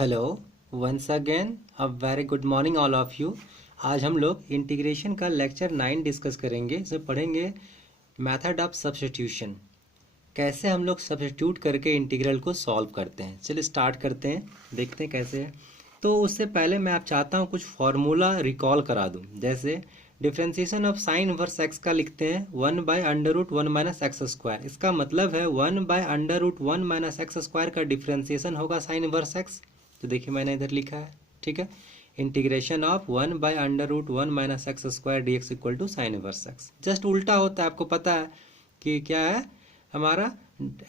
Hello once again a very good morning all of you. आज हम लोग integration का लेक्चर 9 डिस्कस करेंगे। इसमें पढ़ेंगे मेथड ऑफ सब्स्टिट्यूशन, कैसे हम लोग सब्स्टिट्यूट करके इंटीग्रल को सॉल्व करते हैं। चलिए स्टार्ट करते हैं, देखते हैं कैसे है। तो उससे पहले मैं आप चाहता हूँ कुछ फार्मूला रिकॉल करा दूँ। जैसे differentiation of sine inverse x का लिखते हैं 1/√1 माइनस एक्स स्क्वायर। इसका मतलब है 1/√1 माइनस एक्स स्क्वायर का डिफ्रेंसिएशन होगा साइन इनवर्स एक्स। तो देखिए मैंने इधर लिखा है, ठीक है। Integration of 1/√1 minus x square d x equal to sine inverse x. Just उल्टा होता है, आपको पता है कि क्या है हमारा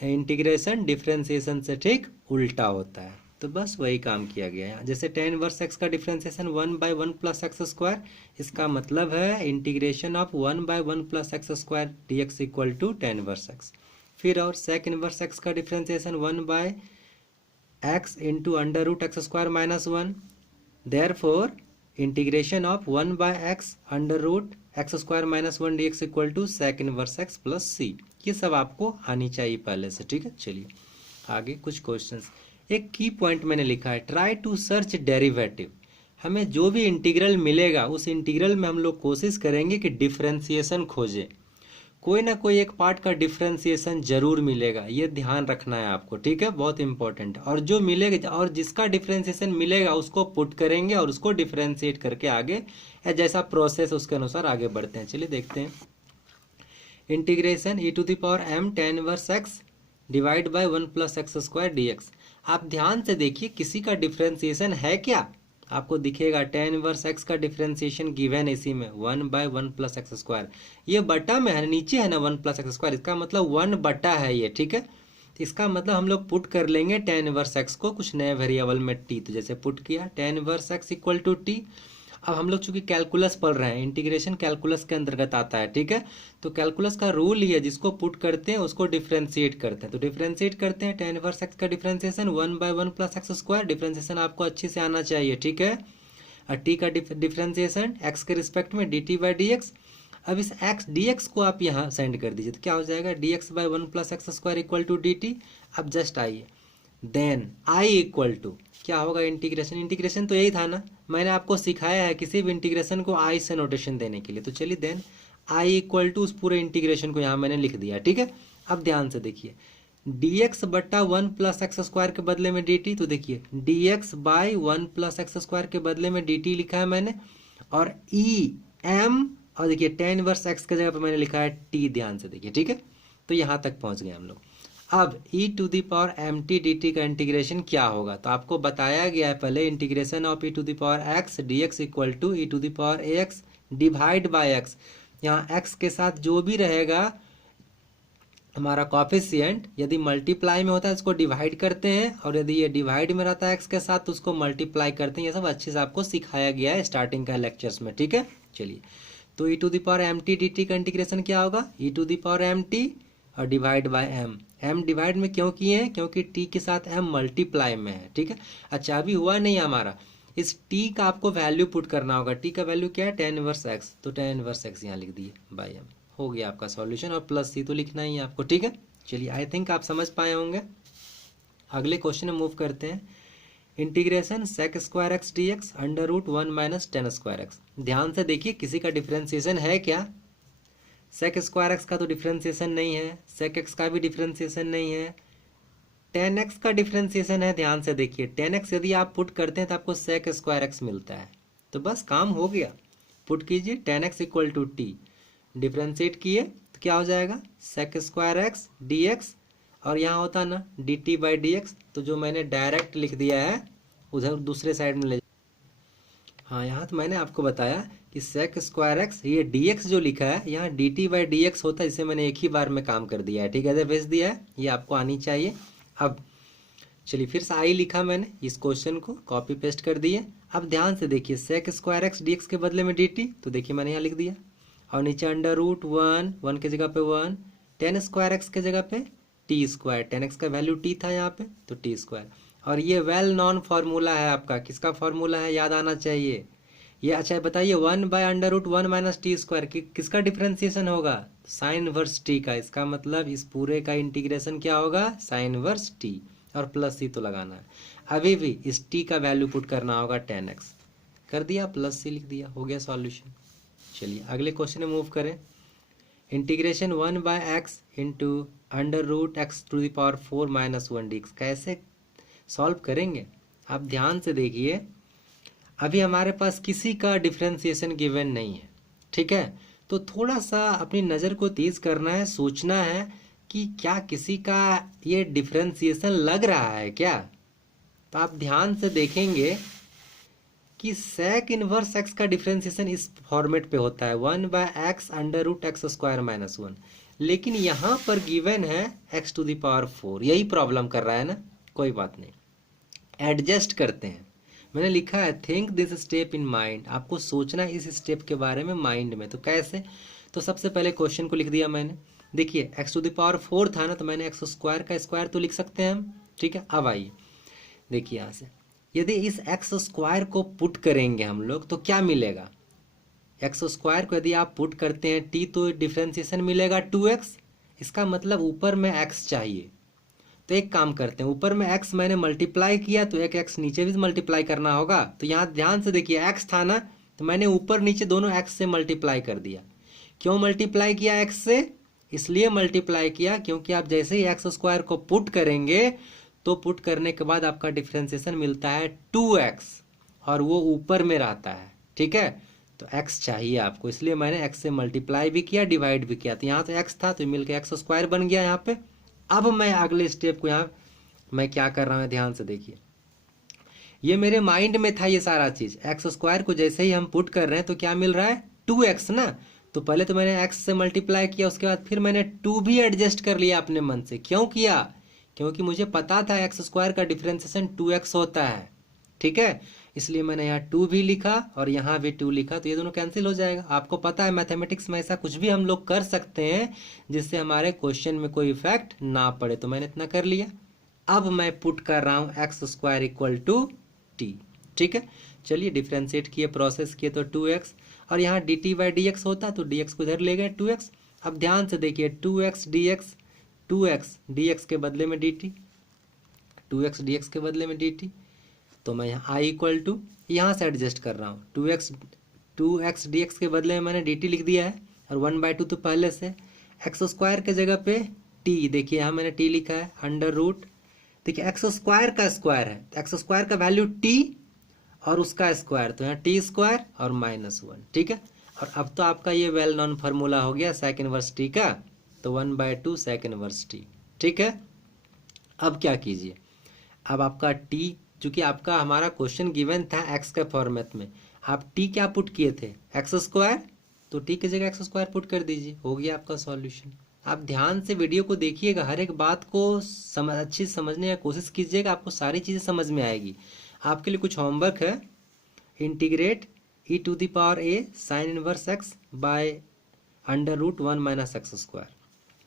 इंटीग्रेशन डिफ्रेंसिएशन से ठीक उल्टा होता है। तो बस वही काम किया गया है। जैसे tan इनवर्स एक्स का डिफ्रेंसिएशन 1/1 प्लस एक्स स्क्वायर, इसका मतलब है integration of 1/1 plus x square d x equal to tan inverse x. फिर और सेक इनवर्स एक्स का differentiation 1/x into √x square minus 1। Therefore integration of 1/x √x square minus 1 d x equal to sec inverse x plus c. ये सब आपको आनी चाहिए पहले से, ठीक है। चलिए आगे कुछ क्वेश्चंस। एक की पॉइंट मैंने लिखा है, ट्राई टू सर्च डेरिवेटिव। हमें जो भी इंटीग्रल मिलेगा उस इंटीग्रल में हम लोग कोशिश करेंगे कि डिफ्रेंसिएशन खोजें। कोई ना कोई एक पार्ट का डिफ्रेंसिएशन जरूर मिलेगा, ये ध्यान रखना है आपको, ठीक है, बहुत इंपॉर्टेंट। और जो मिलेगा और जिसका डिफ्रेंसिएशन मिलेगा उसको पुट करेंगे और उसको डिफ्रेंशिएट करके आगे जैसा प्रोसेस उसके अनुसार आगे बढ़ते हैं। चलिए देखते हैं। Integration e⁻m tan inverse x divide by 1 plus x square d x. आप ध्यान से देखिए किसी का डिफ्रेंसिएशन है क्या, आपको दिखेगा tan इनवर्स एक्स का डिफ्रेंसिएशन गिवन इसी में 1/1 प्लस एक्स स्क्वायर। ये बटा में है, नीचे है ना 1 प्लस एक्स स्क्वायर, इसका मतलब 1 बटा है ये, ठीक है। इसका मतलब हम लोग पुट कर लेंगे tan इनवर्स एक्स को कुछ नए वेरिएबल में t। तो जैसे पुट किया tan inverse x equal to t. अब हम लोग चूंकि कैलकुलस पढ़ रहे हैं, इंटीग्रेशन कैलकुलस के अंतर्गत आता है, ठीक है। तो कैलकुलस का रूल ही है, जिसको पुट करते हैं उसको डिफ्रेंशिएट करते हैं। तो डिफ्रेंशिएट करते हैं tan इनवर्स एक्स का differentiation 1/1 plus x square. Differentiation आपको अच्छे से आना चाहिए, ठीक है। और टी का डिफ्रेंशिएशन एक्स के रिस्पेक्ट में D t by d x. अब इस एक्स डी एक्स को आप यहाँ सेंड कर दीजिए, तो क्या हो जाएगा dx/1 plus x square equal to d t. अब जस्ट आइए, देन आई इक्वल टू क्या होगा इंटीग्रेशन। इंटीग्रेशन तो यही था ना, मैंने आपको सिखाया है किसी भी इंटीग्रेशन को आई से नोटेशन देने के लिए। तो चलिए देन आई इक्वल टू उस पूरे इंटीग्रेशन को यहाँ मैंने लिख दिया, ठीक है। अब ध्यान से देखिए dx/1 प्लस एक्स स्क्वायर के बदले में dt। तो देखिए dx/1 प्लस एक्स स्क्वायर के बदले में dt लिखा है मैंने, और em, और देखिए tan इनवर्स एक्स के जगह पे मैंने लिखा है t। ध्यान से देखिए, ठीक है। तो यहाँ तक पहुँच गए हम लोग। अब e⁻mt dt का इंटीग्रेशन क्या होगा, तो आपको बताया गया है पहले, integration of e⁻x dx equal to e⁻ax divide by x। यहाँ x के साथ जो भी रहेगा हमारा कॉफिशिएंट, यदि मल्टीप्लाई में होता है इसको डिवाइड करते हैं, और यदि ये डिवाइड में रहता है x के साथ तो उसको मल्टीप्लाई करते हैं। ये सब अच्छे से आपको सिखाया गया है स्टार्टिंग का लेक्चर्स में, ठीक है। चलिए तो e⁻mt dt का इंटीग्रेशन क्या होगा, e⁻mt और डिवाइड बाय m डिवाइड में क्यों किए हैं, क्योंकि t के साथ m मल्टीप्लाई में है, ठीक है। अच्छा अभी हुआ नहीं हमारा, इस t का आपको वैल्यू पुट करना होगा। t का वैल्यू क्या है tan इनवर्स x, तो tan इनवर्स x यहाँ लिख दिए बाय m। हो गया आपका सॉल्यूशन, और प्लस c तो लिखना ही है आपको, ठीक है। चलिए आई थिंक आप समझ पाए होंगे। अगले क्वेश्चन में मूव करते हैं। Integration sec square x d x √1 minus tan square x. ध्यान से देखिए किसी का डिफ्रेंसिएशन है क्या, सेक स्क्वायर एक्स का तो डिफ्रेंसिएशन नहीं है, सेक एक्स का भी डिफ्रेंसिएशन नहीं है, tan एक्स का डिफ्रेंसिएशन है। ध्यान से देखिए tan एक्स यदि आप पुट करते हैं तो आपको सेक स्क्वायर एक्स मिलता है। तो बस काम हो गया, पुट कीजिए tan x equal to t, differentiate किए तो क्या हो जाएगा sec square x d x, और यहाँ होता ना d t by d x. तो जो मैंने डायरेक्ट लिख दिया है उधर दूसरे साइड में ले, हाँ यहाँ तो मैंने आपको बताया कि सेक स्क्वायर एक्स, ये dx जो लिखा है यहाँ dt बाई डी एक्स होता है, इसे मैंने एक ही बार में काम कर दिया है, ठीक है, भेज दिया है, ये आपको आनी चाहिए। अब चलिए फिर से आई लिखा मैंने, इस क्वेश्चन को कॉपी पेस्ट कर दिए। अब ध्यान से देखिए sec square x d x के बदले में dt, तो देखिए मैंने यहाँ लिख दिया, और नीचे √1, 1 के जगह पे 1, tan स्क्वायर एक्स के जगह पे टी स्क्वायर, tan एक्स का वैल्यू t था यहाँ पे तो टी स्क्वायर। और ये वेल नॉन फार्मूला है आपका, किसका फार्मूला है याद आना चाहिए ये। अच्छा बताइए 1/√1 माइनस टी स्क्वायर किसका डिफ्रेंसिएशन होगा, साइन इनवर्स टी का। इसका मतलब इस पूरे का इंटीग्रेशन क्या होगा, साइन इनवर्स टी। और प्लस सी तो लगाना है। अभी भी इस टी का वैल्यू पुट करना होगा 10x, कर दिया, प्लस सी लिख दिया, हो गया सॉल्यूशन। चलिए अगले क्वेश्चन में मूव करें। Integration 1/x into under root x to the power 4 - 1 dx कैसे सॉल्व करेंगे? आप ध्यान से देखिए, अभी हमारे पास किसी का डिफरेंशिएशन गिवन नहीं है, ठीक है। तो थोड़ा सा अपनी नज़र को तेज करना है, सोचना है कि क्या किसी का ये डिफरेंशिएशन लग रहा है क्या। तो आप ध्यान से देखेंगे कि sec इनवर्स x का डिफरेंशिएशन इस फॉर्मेट पे होता है 1/x under root x square minus 1, लेकिन यहाँ पर गिवन है x टू द पावर 4, यही प्रॉब्लम कर रहा है ना। कोई बात नहीं, एडजस्ट करते हैं। मैंने लिखा है think this step in mind, आपको सोचना है इस स्टेप के बारे में माइंड में। तो कैसे? तो सबसे पहले क्वेश्चन को लिख दिया मैंने। देखिए x टू द पावर 4 था ना, तो मैंने एक्स स्क्वायर का स्क्वायर तो लिख सकते हैं हम, ठीक है। अब आइए देखिए यहाँ से, यदि इस एक्स स्क्वायर को पुट करेंगे हम लोग तो क्या मिलेगा? एक्स स्क्वायर को यदि आप पुट करते हैं टी तो डिफरेंशिएशन मिलेगा 2x, इसका मतलब ऊपर में x चाहिए। तो एक काम करते हैं, ऊपर में x मैंने मल्टीप्लाई किया तो एक x नीचे भी मल्टीप्लाई करना होगा। तो यहाँ ध्यान से देखिए, x था ना, तो मैंने ऊपर नीचे दोनों x से मल्टीप्लाई कर दिया। क्यों मल्टीप्लाई किया x से? इसलिए मल्टीप्लाई किया क्योंकि आप जैसे ही एक्स स्क्वायर को पुट करेंगे तो पुट करने के बाद आपका डिफरेंशिएशन मिलता है 2x और वो ऊपर में रहता है, ठीक है। तो x चाहिए आपको, इसलिए मैंने x से मल्टीप्लाई भी किया, डिवाइड भी किया। तो यहाँ तो x था तो मिलकर एक्स स्क्वायर बन गया यहाँ पे। अब मैं अगले स्टेप को यहाँ मैं क्या कर रहा हूँ, ध्यान से देखिए। ये मेरे माइंड में था ये सारा चीज, एक्स स्क्वायर को जैसे ही हम पुट कर रहे हैं तो क्या मिल रहा है 2x ना। तो पहले तो मैंने x से मल्टीप्लाई किया, उसके बाद फिर मैंने 2 भी एडजस्ट कर लिया अपने मन से। क्यों किया? क्योंकि मुझे पता था एक्स स्क्वायर का डिफरेंशिएशन 2x होता है, ठीक है। इसलिए मैंने यहाँ 2 भी लिखा और यहाँ भी 2 लिखा, तो ये दोनों कैंसिल हो जाएगा। आपको पता है मैथमेटिक्स में ऐसा कुछ भी हम लोग कर सकते हैं जिससे हमारे क्वेश्चन में कोई इफेक्ट ना पड़े, तो मैंने इतना कर लिया। अब मैं पुट कर रहा हूँ x square equal to t, ठीक है। चलिए डिफ्रेंशिएट किए, प्रोसेस किए तो 2x, और यहाँ dt/dx होता तो dx को इधर ले गए 2x। अब ध्यान से देखिए 2x dx, 2x dx के बदले में dt, 2x dx के बदले में dt। तो मैं यहाँ i इक्वल टू यहाँ से एडजस्ट कर रहा हूँ, 2x dx के बदले में मैंने dt लिख दिया है, और 1/2 तो पहले से। एक्स स्क्वायर के जगह पे t, देखिए यहाँ मैंने t लिखा है, अंडर रूट, देखिए एक्स स्क्वायर का स्क्वायर है, एक्स स्क्वायर का वैल्यू t और उसका स्क्वायर, तो यहाँ टी स्क्वायर और -1, ठीक है। और अब तो आपका ये वेल नोन फार्मूला हो गया सेक इनवर्स टी का, तो 1/2 सेक इनवर्स टी, ठीक है। अब क्या कीजिए, अब आपका टी, चूंकि आपका हमारा क्वेश्चन गिवन था एक्स के फॉर्मेट में, आप टी क्या पुट किए थे? एक्स स्क्वायर, तो टी की जगह एक्स स्क्वायर पुट कर दीजिए, हो गया आपका सॉल्यूशन। आप ध्यान से वीडियो को देखिएगा, हर एक बात को अच्छी समझने की कोशिश कीजिएगा, आपको सारी चीज़ें समझ में आएगी। आपके लिए कुछ होमवर्क है, integrate e to the power a sine inverse x by under root 1 - x square,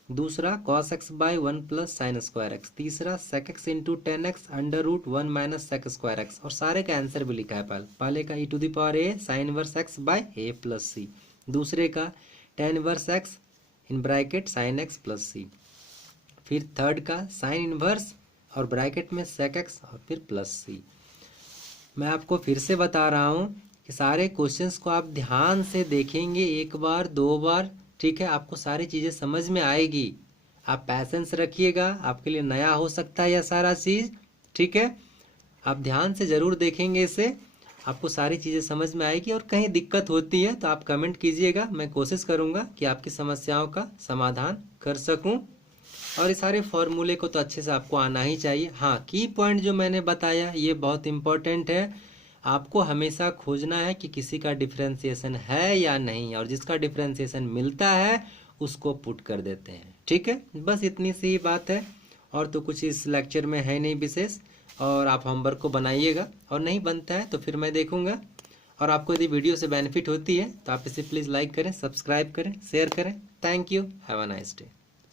दूसरा cos x by 1 plus sine square x, तीसरा sec x into 10x under root 1 - sec square x, और सारे का answer भी लिखा है। पहले का e to the power a sine inverse x by a plus c, दूसरे का tan inverse x in bracket sine x plus c, फिर थर्ड का साइन इनवर्स और ब्रैकेट में sec x और फिर प्लस सी। मैं आपको फिर से बता रहा हूँ कि सारे क्वेश्चंस को आप ध्यान से देखेंगे, एक बार 2 बार, ठीक है, आपको सारी चीज़ें समझ में आएगी। आप पैसेंस रखिएगा, आपके लिए नया हो सकता है यह सारा चीज़, ठीक है। आप ध्यान से ज़रूर देखेंगे इसे, आपको सारी चीज़ें समझ में आएगी। और कहीं दिक्कत होती है तो आप कमेंट कीजिएगा, मैं कोशिश करूँगा कि आपकी समस्याओं का समाधान कर सकूँ। और ये सारे फॉर्मूले को तो अच्छे से आपको आना ही चाहिए। हाँ, की पॉइंट जो मैंने बताया ये बहुत इम्पोर्टेंट है, आपको हमेशा खोजना है कि किसी का डिफरेंशिएशन है या नहीं, और जिसका डिफरेंशिएशन मिलता है उसको पुट कर देते हैं, ठीक है। बस इतनी सी ही बात है, और तो कुछ इस लेक्चर में है नहीं विशेष। और आप होमवर्क को बनाइएगा, और नहीं बनता है तो फिर मैं देखूँगा। और आपको यदि वीडियो से बेनिफिट होती है तो आप इसे प्लीज़ लाइक करें, सब्सक्राइब करें, शेयर करें। Thank you, have a nice day.